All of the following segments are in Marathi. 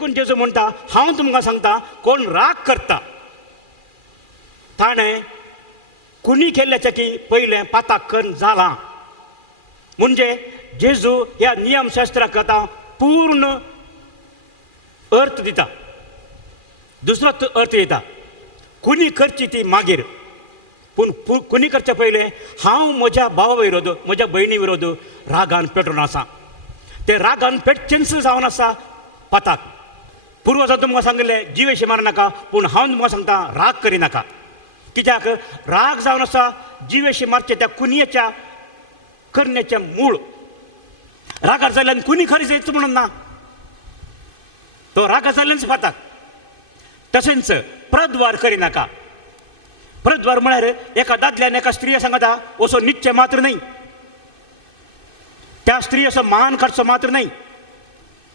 देखून जेजू म्हणटा हांव तुमकां सांगता कोण राग करता ताणें कुणी केल्ल्याच्या की पयलें पाताक कर्ण जालां. म्हणजे जेजू ह्या नियमशास्त्राक आतां पूर्ण अर्थ दिता. दुसरो अर्थ दिता कुणी करची ती मागीर, पूण कुणी करचे पयलें हांव म्हज्या भावा विरोध म्हज्या भयणी विरोध रागान पेटून आसा. ते रागान पेटचेंच जावन आसा पाताक. पुर्वजां तुमकां सांगिल्लें जिवेशी मारनाका, पूण हांव तुमकां सांगता राग करिनाका. कित्याक राग जावन आसा जिवेशी मारचे त्या कुणयेच्या करण्याचें मूळ. रागार जाल्ल्यान कुणी खरें जायचं म्हणून ना, तो रागा जाल्ल्यानच पाताक. तशेंच प्रद्वार करिनाका. प्रद्वार म्हळ्यार एका दादल्यान एका स्त्रिये सांगता असो नित्य मात्र नाही, त्या स्त्री असो मान काडचो मात्र नाही.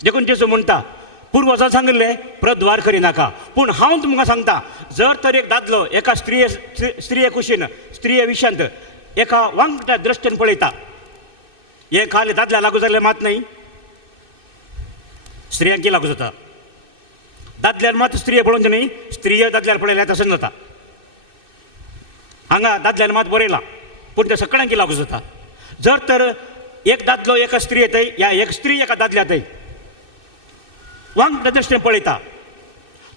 देखून जेजू म्हणटा पुर्वजां सांगिल्लें प्रद्वार करिनाका, पूण हांव तुमकां सांगता जर तर एक दादलो एका स्त्रिये कुशीन स्त्रिये विशयांत एका वांगड्या दृश्टीन पळयता, हें खाली दादल्या लागू जाल्लें मात न्हय, स्त्रियांकी लागू जाता. दादल्यान मात स्त्रिये पळोवचें न्हय, स्त्रिये दादल्यार पळयल्या तशें जाता. हांगा दादल्यान मात बरयलां, पूण ते सगळ्यांकी लागू जाता. जर तर एक दादलो एका स्त्री येतय या एक स्त्री एका दादल्या येतय वांगड्या दृश्टीन पळयता,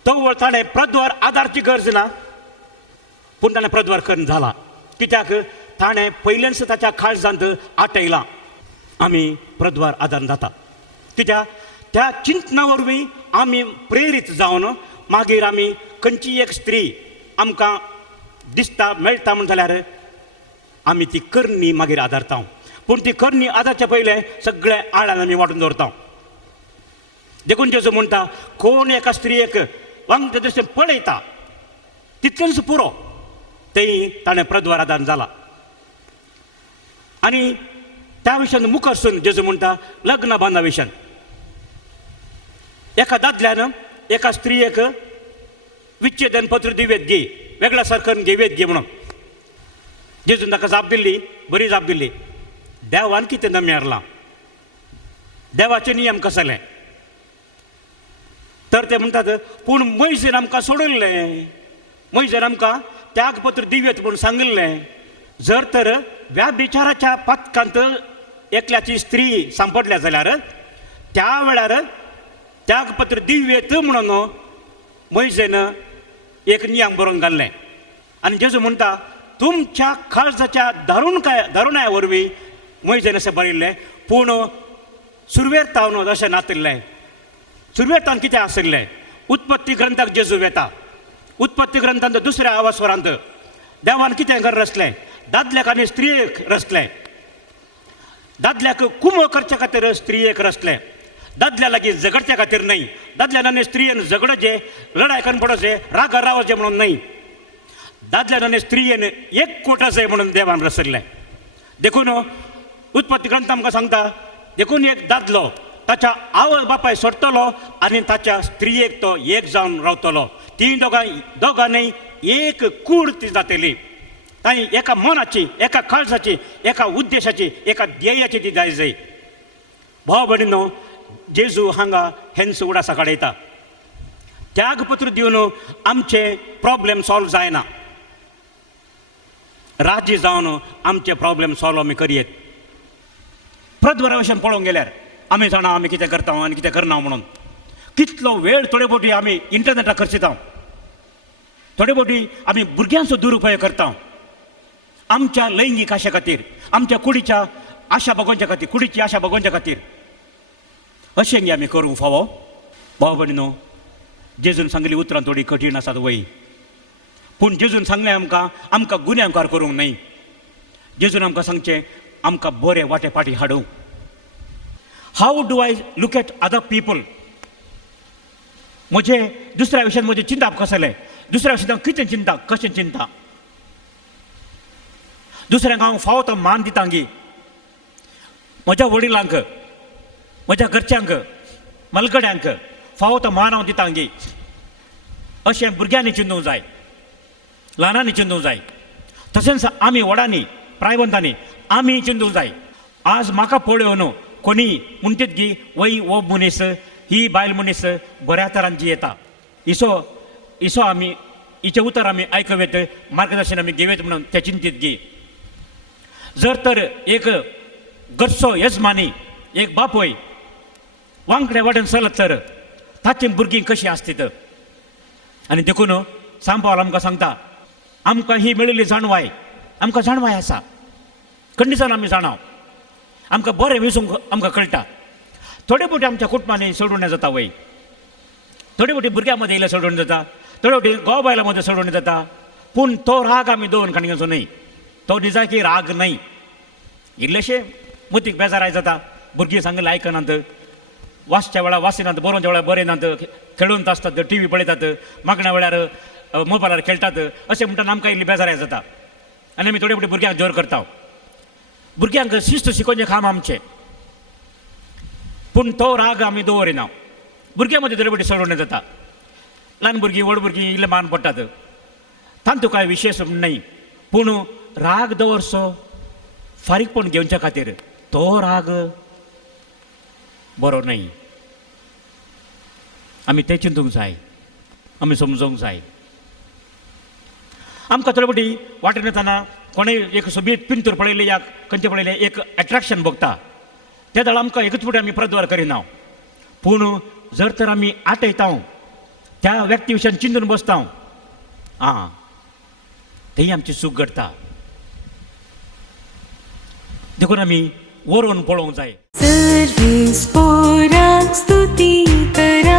तो वळ ताणें प्रद्वार आदारची गरज ना, पूण ताणें प्रद्वार करून जाला. कित्याक ताणें पयलेंच ताच्या काळजांत आटयलां आमी प्रद्वार आदार जाता. कित्याक त्या चिंतना वरवीं आमी प्रेरीत जावन मागीर आमी खंयची एक स्त्री आमकां दिसता मेळटा म्हण जाल्यार आमी ती करणी मागीर आदारता. पूण ती करणी आदारच्या पयलें सगळें आडान आमी वांटून दवरता. देखून जेजू म्हणटा कोण एका स्त्रियेक वांगड्या दृश्टीन पळयता तितलेंच पुरो तें ताणें प्रद्वार आदार जाला. आनी त्या विशयान मुखार सून जेजू म्हणटा लग्न बांदा विशयान एका दादल्यान एका स्त्रियेक विच्छेदन पत्र दिवेत घे, वेगळ्या सरकारान घेवेत घे म्हणून. जेजून ताका जाप दिल्ली, बरी जाप दिल्ली. देवान कितें नमेरलां, देवाचे नियम कसले, तर ते म्हणटात पूण मोइजेन आमकां सोडयल्लें, मोइजेन आमकां त्यागपत्र दिवेत म्हणून सांगिल्लें. जर तर व्याभिचाराच्या पातकांत एकल्याची स्त्री सांपडल्या जाल्यार त्या वेळार त्यागपत्र दिवेत म्हणून मोइजेन एक नियम बरोवन घाल्लें. आनी जेजू म्हणटा तुमच्या काळजाच्या दारुणाया वरवीं मोइजेन अशें बरयल्लें, पूण सुरवेर अशें नातिल्लें. सुरवेर कितें आशिल्लें, उत्पत्ती ग्रंथाक जेजू वेता. उत्पत्ती ग्रंथांत दुसऱ्या आवास्वरांत देवान कितें कर रचलें, दादल्याक आनी स्त्रियेक रचलें. दादल्याक कुमळ करचे खातीर स्त्रियेक रचलें. दादल्या लागीं झगडच्या खातीर न्हय, दादल्यान आनी स्त्रियेन झगडचे लढाय करून पडोवचे रागार रावचे म्हणून न्हय, दादल्यान आनी स्त्रियेन एक कोटाचें म्हणून देवान रचयल्लें. देखून उत्पत्ती ग्रंथ आमकां सांगता देखून एक दादलो ताच्या आवय बापाय सोडटलो आनी ताच्या स्त्रियेक तो एक जावन रावतलो. ती दोगांनी एक कूड ती जातली. तांणी एका मनाची, एका काळजाची, एका उद्देशाची, एका ध्येयाची ती जाय जाय. भाव भयणीनो, जेजू हांगा हेंच उडासा काडयता. त्यागपत्र दिवन आमचे प्रॉब्लेम सॉल्व जायना. राजी जावन आमचे प्रॉब्लेम सॉल्व आमी करयेत. प्रद्वारा विशयान पळोवंक गेल्यार आमी जाणा आमी कितें करता आनी कितें करना म्हणून. कितलो वेळ थोडे फावटी आमी इंटरनेटाक खर्चिता, थोडे फावटी आमी भुरग्यांचो दुरुपयोग करता आमच्या लैंगीक आशे खातीर, आमच्या कुडीच्या आशा भोगोवच्या खातीर, कुडीची आशा भोगोवच्या खातीर. अशें गे आमी करूंक फावो. भाव भयणीनो, जेजून सांगली उतरां थोडी कठीण आसात वय, पूण जेजून सांगलें आमकां गुन्यांवकार करूंक न्हय. जेजून आमकां सांगचें आमकां बरे वाटे फाटी हाडूंक. How do I look at other people. म्हजे दुसऱ्या विशयान म्हजें चिंतप कसलें, दुसऱ्या विशयान कितें चिंता, कशें चिंता. दुसऱ्यांक हांव फावो तो मान दिता गी, म्हज्या वडिलांक, म्हज्या घरच्यांक, मलगड्यांक फावो तो मान हांव दिता गी. अशें भुरग्यांनी चिंतूंक जाय, ल्हानांनी चिंतूंक जाय. तशेंच आमी व्हडांनी, प्रायवंतांनी आमी चिंतूंक जाय. आज म्हाका पळोवन कोणी म्हणटात की वय हो मनीस ही बायल मनीस बऱ्या तरांची येता इसो इसो आमी हिचे उतर आमी आयकवेत मार्गदर्शन आमी घेवेत म्हणून त्या चिंतीत घे. जर तर एक गरजो यजमानी एक बापोय वांगडे वाटेन चलत तर ताची भुरगीं कशीं आसतात. आनी देखून सांग पावल आमकां सांगता आमकां ही मेळिल्ली जाणवाय आमकां जाणवाय आसा खंडीसान आमी जाणाव आमकां बरें विसूंक आमकां कळटा. थोडे फावटी आमच्या कुटुंबांनी सोडून जाता वय थोडे फावटी भुरग्यां मदें इल्लें सोडून जाता थोडे फावटी घोव बायलां मदें सोडून जाता पूण तो राग आमी दवरून काणयेचो न्हय. तो निजाकी राग न्हय. इल्लेशे मतीक बेजाराय जाता भुरगीं सांगलें आयकनात वासच्या वेळार वासिनात बरोवच्या वेळार बरयनात खेळून आसतात टी व्ही पळयतात मागण्या वेळार मोबायलार खेळटात अशें म्हणटाना आमकां इल्ली बेजाराय जाता. आनी आमी थोडे फावटी भुरग्यांक जोर करता. भुरग्यांक शिस्त शिकोवचें काम आमचें पूण तो राग आमी दवरिना. भुरग्यां मदीं थोडे फावटी सोडून जाता. ल्हान भुरगीं व्हड भुरगीं इल्लें मान पडटात तांतूं कांय विशेश न्हय. पूण राग दवरचो फारीकपण घेवच्या खातीर तो राग बरो न्हय. आमी तें चिंतूंक जाय आमी समजूंक जाय. आमकां थोडे फावटी वाटेन येताना कोणें एक सोबीत पिंतूर पळयलें या खंयचें पळयलें एक एट्रॅक्शन भोगता त्या दळ आमकां एकच फावटी आमी प्रद्वार करिना. पूण जर तर आमी आटयता त्या व्यक्ती विशयान चिंतून बसता आं तेही आमची चूक घडटा. देखून आमी वरून पळोवंक जाय. सर्वेस पोरांक स्तुती करा.